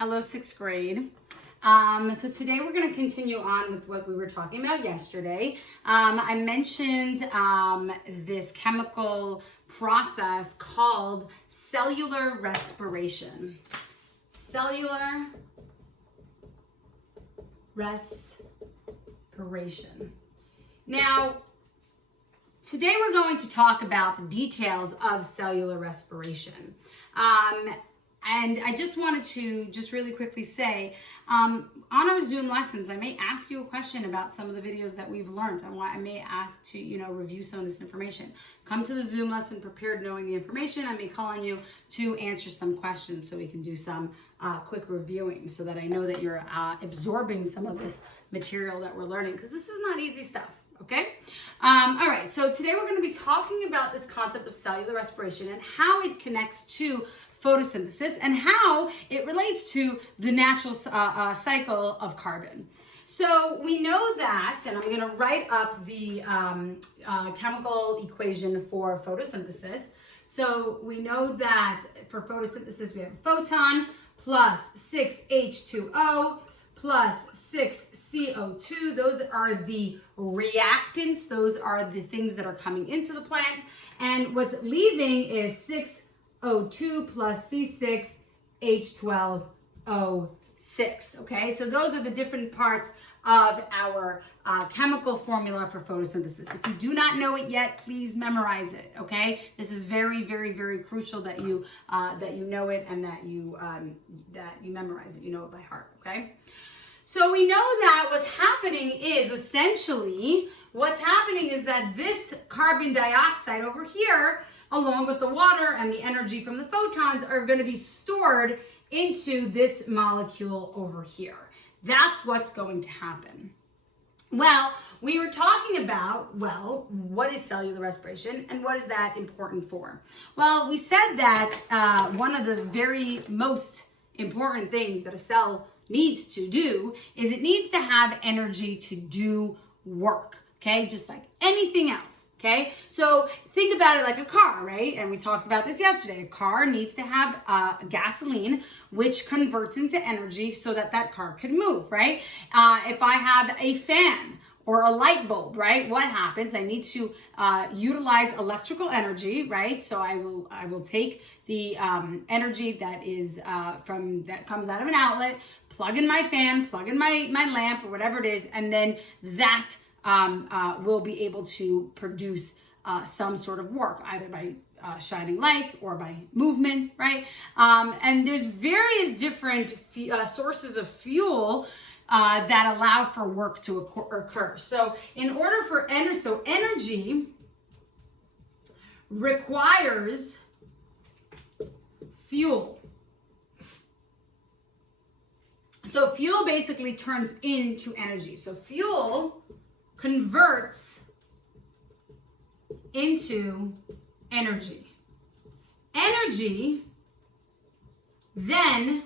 Hello, sixth grade. So today we're going to continue on with what we were talking about yesterday. I mentioned this chemical process called cellular respiration. Cellular respiration. Now, today we're going to talk about the details of cellular respiration. And I just wanted to really quickly say, on our Zoom lessons, I may ask you a question about some of the videos that we've learned. I may ask to, review some of this information. Come to the Zoom lesson prepared knowing the information. I may call on you to answer some questions so we can do some quick reviewing so that I know that you're absorbing some of this material that we're learning, because this is not easy stuff. Okay? All right, so today we're going to be talking about this concept of cellular respiration and how it connects to photosynthesis and how it relates to the natural cycle of carbon. So we know that, and I'm going to write up the chemical equation for photosynthesis. So we know that for photosynthesis we have a photon plus 6H2O plus 6CO2. Those are the reactants. Those are the things that are coming into the plants. And what's leaving is 6O2 plus C6H12O6. Okay, so those are the different parts of our chemical formula for photosynthesis. If you do not know it yet, please memorize it. Okay, this is very, very, very crucial that you know it and that you memorize it. You know it by heart. Okay. So we know that what's happening is essentially that this carbon dioxide over here, along with the water and the energy from the photons, are going to be stored into this molecule over here. That's what's going to happen. Well, we were talking about, what is cellular respiration and what is that important for? Well, we said that one of the very most important things that a cell needs to do is it needs to have energy to do work, okay? Just like anything else, okay? So think about it like a car, right? And we talked about this yesterday. A car needs to have gasoline, which converts into energy so that car can move, right? If I have a fan or a light bulb, right? What happens? I need to utilize electrical energy, right? So I will take the energy that is that comes out of an outlet, plug in my fan, plug in my lamp or whatever it is, and then that will be able to produce some sort of work, either by shining light or by movement, right? And there's various different sources of fuel that allow for work to occur. So in order for energy requires fuel. So fuel basically turns into energy. So fuel converts into energy. Energy then,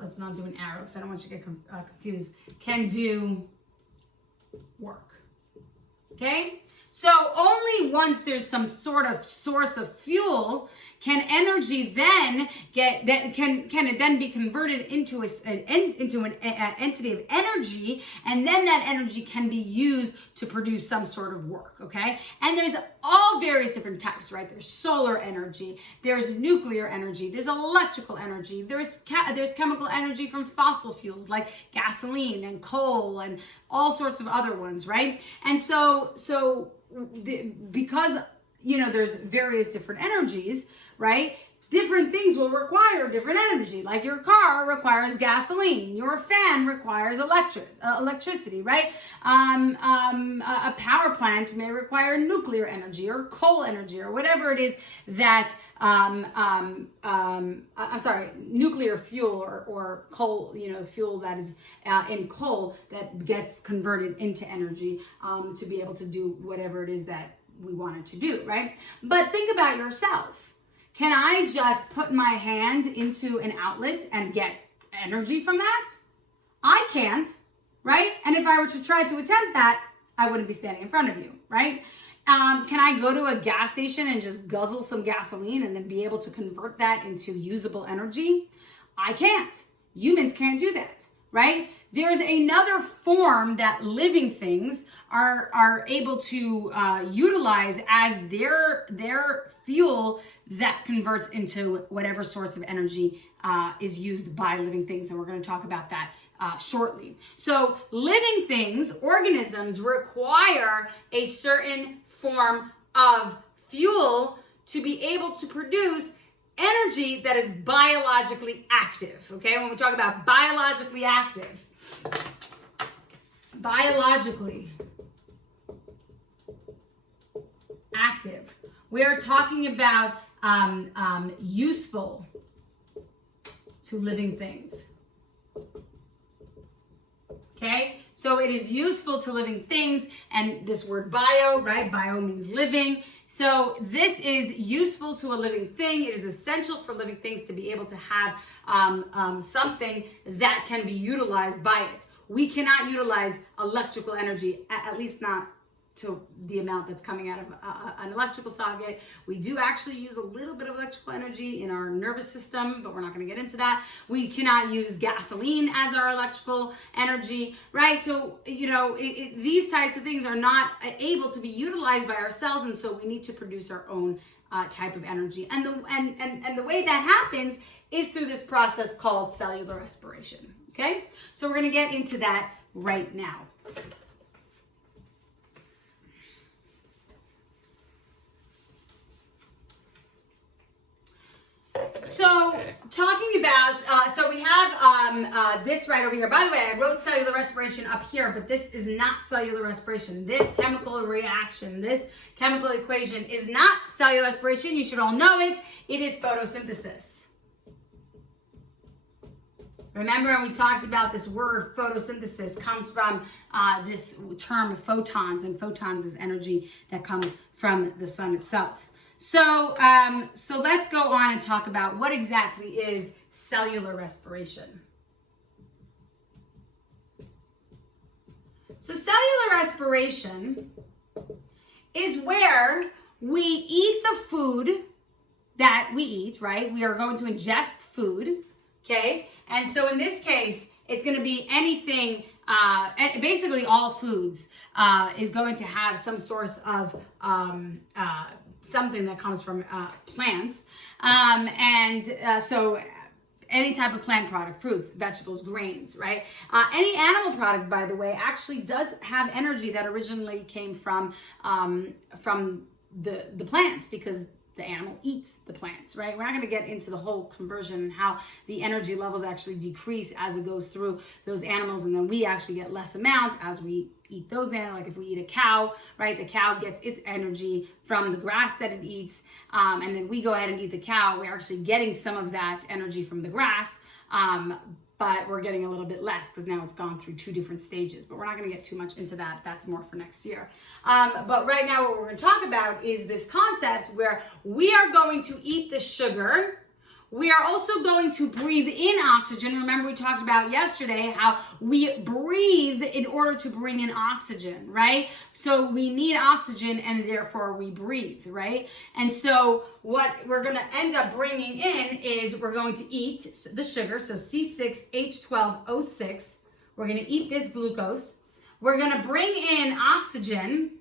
let's not do an arrow because I don't want you to get confused, can do work. Okay? So only once there's some sort of source of fuel can energy then can it then be converted into an entity of energy, and then that energy can be used to produce some sort of work. Okay, and there's all various different types, right? There's solar energy, there's nuclear energy, there's electrical energy, there's chemical energy from fossil fuels like gasoline and coal and all sorts of other ones, right? And because there's various different energies, right? Different things will require different energy. Like your car requires gasoline, your fan requires electricity, right? A power plant may require nuclear energy or coal energy or whatever it is that nuclear fuel or coal, fuel that is in coal that gets converted into energy to be able to do whatever it is that we want it to do, right? But think about yourself. Can I just put my hand into an outlet and get energy from that? I can't, right? And if I were to try to attempt that, I wouldn't be standing in front of you, right? Can I go to a gas station and just guzzle some gasoline and then be able to convert that into usable energy? I can't. Humans can't do that, right? There's another form that living things are able to utilize as their fuel that converts into whatever source of energy is used by living things. And we're going to talk about that shortly. So living things, organisms, require a certain form of fuel to be able to produce energy that is biologically active. Okay, when we talk about biologically active, we are talking about useful to living things. Okay, so it is useful to living things, and this word bio, right? Bio means living. So this is useful to a living thing. It is essential for living things to be able to have something that can be utilized by it. We cannot utilize electrical energy, at least not to the amount that's coming out of an electrical socket. We do actually use a little bit of electrical energy in our nervous system, but we're not going to get into that. We cannot use gasoline as our electrical energy, right? So, these types of things are not able to be utilized by ourselves, and so we need to produce our own type of energy. And the way that happens is through this process called cellular respiration, okay? So we're going to get into that right now. So talking about, so we have this right over here. By the way, I wrote cellular respiration up here, but this is not cellular respiration. This chemical reaction, this chemical equation is not cellular respiration. You should all know it. It is photosynthesis. Remember when we talked about this word photosynthesis comes from this term photons, and photons is energy that comes from the sun itself. So let's go on and talk about what exactly is cellular respiration. So cellular respiration is where we eat the food that we eat, right? We are going to ingest food, okay? And so in this case, it's going to be anything, basically all foods is going to have some source of something that comes from plants. So any type of plant product, fruits, vegetables, grains, right? Any animal product, by the way, actually does have energy that originally came from the plants, because the animal eats the plants, right? We're not going to get into the whole conversion and how the energy levels actually decrease as it goes through those animals, and then we actually get less amount as we eat those animals. Like if we eat a cow, right? The cow gets its energy from the grass that it eats, and then we go ahead and eat the cow. We're actually getting some of that energy from the grass, but we're getting a little bit less because now it's gone through two different stages. But we're not going to get too much into that. That's more for next year. But right now what we're going to talk about is this concept where we are going to eat the sugar. We are also going to breathe in oxygen. Remember we talked about yesterday how we breathe in order to bring in oxygen, right? So we need oxygen and therefore we breathe, right? And so what we're going to end up bringing in is we're going to eat the sugar, so C6H12O6. We're going to eat this glucose. We're going to bring in oxygen,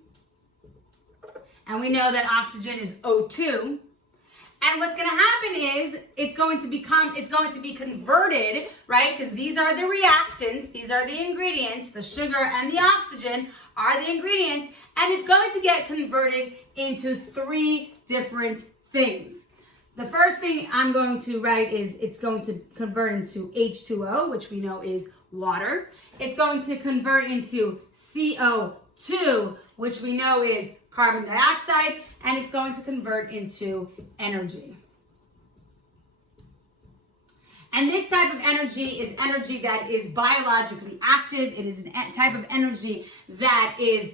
and we know that oxygen is O2. And what's going to happen is it's going to be converted, right? Because these are the reactants, these are the ingredients, the sugar and the oxygen are the ingredients, and it's going to get converted into three different things. The first thing I'm going to write is it's going to convert into H2O, which we know is water. It's going to convert into CO2, which we know is carbon dioxide, and it's going to convert into energy. And this type of energy is energy that is biologically active. It is a type of energy that is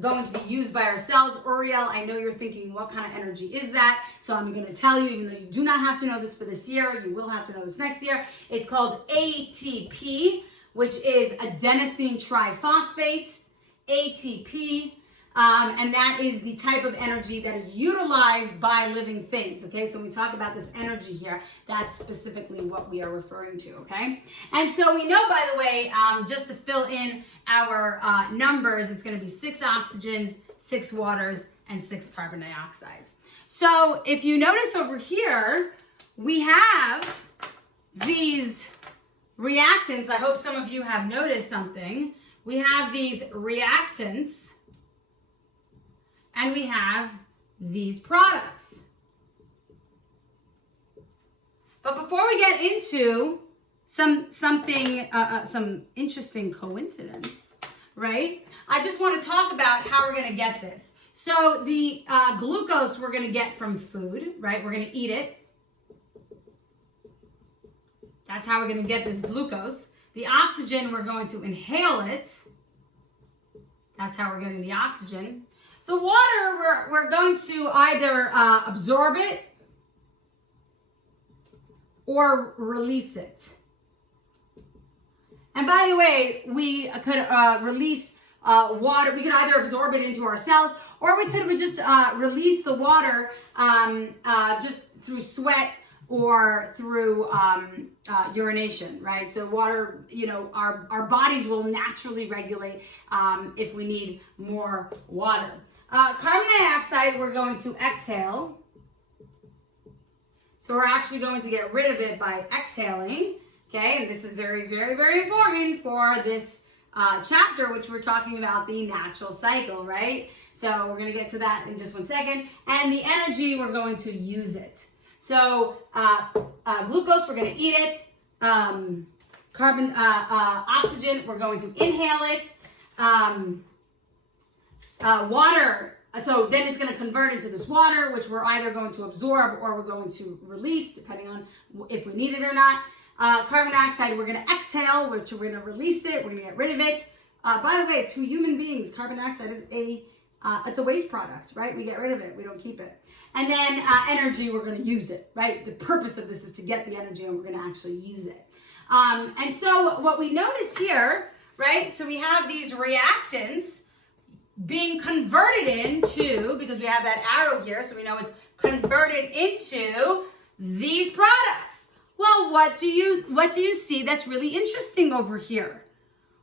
going to be used by our cells. Uriel, I know you're thinking, what kind of energy is that? So I'm going to tell you, even though you do not have to know this for this year, you will have to know this next year. It's called ATP, which is adenosine triphosphate, ATP. And that is the type of energy that is utilized by living things, okay? So when we talk about this energy here, that's specifically what we are referring to, okay? And so we know, by the way, just to fill in our numbers, it's going to be 6 oxygens, 6 waters, and 6 carbon dioxides. So if you notice over here, we have these reactants. I hope some of you have noticed something. We have these reactants and we have these products. But before we get into some interesting coincidence, right? I just want to talk about how we're going to get this. So the glucose we're going to get from food, right? We're going to eat it. That's how we're going to get this glucose. The oxygen, we're going to inhale it. That's how we're getting the oxygen. The water, we're going to either absorb it or release it. And by the way, we could release water. We could either absorb it into our cells, or we could just release the water just through sweat or through urination, right? So water, you know, our bodies will naturally regulate if we need more water. Carbon dioxide, we're going to exhale. So we're actually going to get rid of it by exhaling, okay? And this is very, very, very important for this chapter, which we're talking about the natural cycle, right? So we're going to get to that in just one second. And the energy, we're going to use it. So glucose, we're going to eat it. Oxygen, we're going to inhale it. Water, so then it's going to convert into this water, which we're either going to absorb or we're going to release, depending on if we need it or not. Carbon dioxide, we're going to exhale, which we're going to release it. We're going to get rid of it. By the way, to human beings, carbon dioxide is it's a waste product, right? We get rid of it. We don't keep it. And then energy, we're going to use it, right? The purpose of this is to get the energy, and we're going to actually use it. And so what we notice here, right? So we have these reactants being converted into, because we have that arrow here, so we know it's converted into these products. Well, what do you see that's really interesting over here?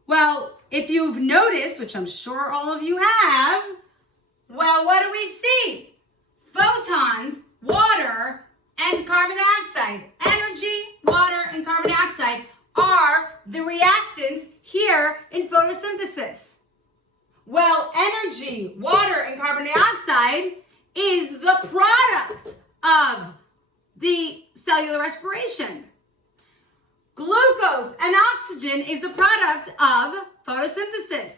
Well, if you've noticed, which I'm sure all of you have, well, what do we see? Photons, water, and carbon dioxide. Energy, water, and carbon dioxide are the reactants here in photosynthesis. Well, energy, water, and carbon dioxide is the product of the cellular respiration. Glucose and oxygen is the product of photosynthesis.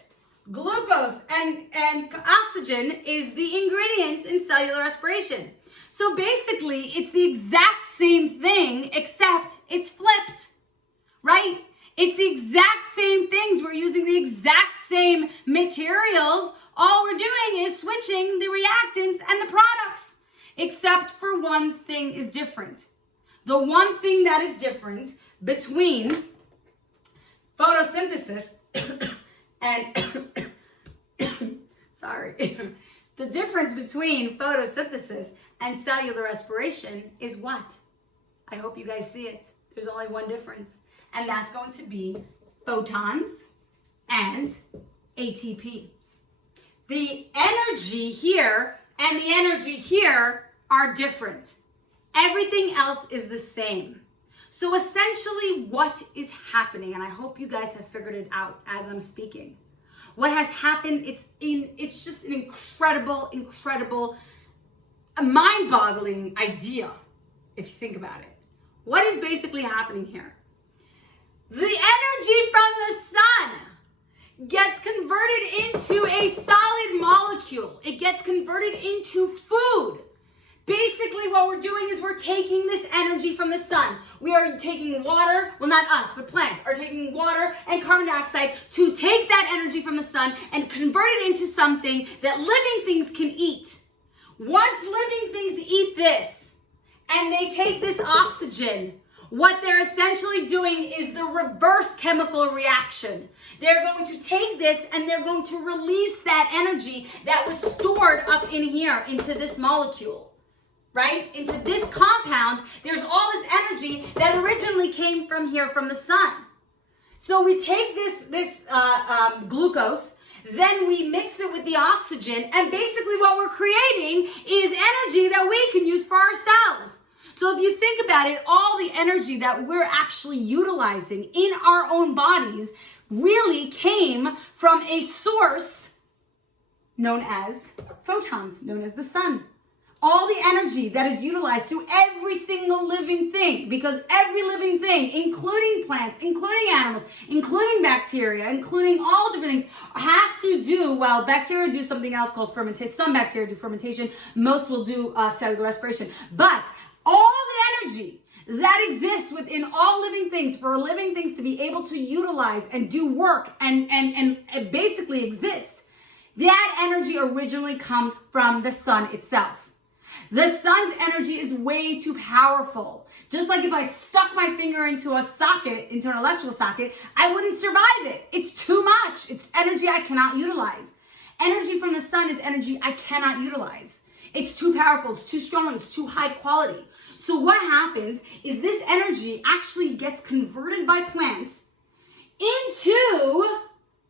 Glucose and oxygen is the ingredients in cellular respiration. So basically, it's the exact same thing, except it's flipped, right? It's the exact same things. We're using the exact same materials. All we're doing is switching the reactants and the products, except for one thing is different. The one thing that is different between photosynthesis and the difference between photosynthesis and cellular respiration is what? I hope you guys see it. There's only one difference, and that's going to be photons and ATP. The energy here and the energy here are different. Everything else is the same. So essentially what is happening, and I hope you guys have figured it out as I'm speaking. What has happened, it's just an incredible, mind-boggling idea, if you think about it. What is basically happening here? The energy from the sun gets converted into a solid molecule. It gets converted into food. Basically, what we're doing is we're taking this energy from the sun. We are taking water, well, not us, but plants are taking water and carbon dioxide to take that energy from the sun and convert it into something that living things can eat. Once living things eat this, and they take this oxygen, what they're essentially doing is the reverse chemical reaction. They're going to take this and they're going to release that energy that was stored up in here into this molecule, right? Into this compound. There's all this energy that originally came from here, from the sun. So we take this glucose, then we mix it with the oxygen, and basically what we're creating is energy that we can use for ourselves. So if you think about it, all the energy that we're actually utilizing in our own bodies really came from a source known as photons, known as the sun. All the energy that is utilized to every single living thing, because every living thing, including plants, including animals, including bacteria, including all different things, have to do, well, bacteria do something else called fermentation. Some bacteria do fermentation. Most will do cellular respiration. But all the energy that exists within all living things, for living things to be able to utilize and do work and basically exist, that energy originally comes from the sun itself. The sun's energy is way too powerful. Just like if I stuck my finger into a socket, into an electrical socket, I wouldn't survive it. It's too much. It's energy I cannot utilize. Energy from the sun is energy I cannot utilize. It's too powerful. It's too strong. It's too high quality. So what happens is this energy actually gets converted by plants into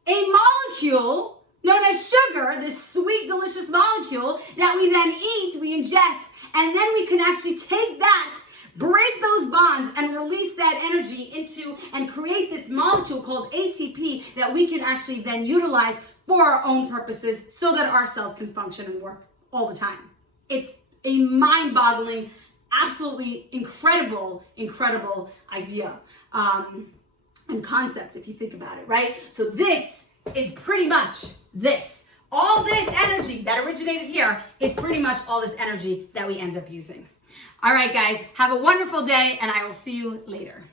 a molecule known as sugar, this sweet, delicious molecule that we then eat, we ingest, and then we can actually take that, break those bonds, and release that energy into and create this molecule called ATP that we can actually then utilize for our own purposes so that our cells can function and work all the time. It's a mind-boggling, absolutely incredible idea and concept if you think about it, right? So this is pretty much this. All this energy that originated here is pretty much all this energy that we end up using. All right, guys, have a wonderful day, and I will see you later.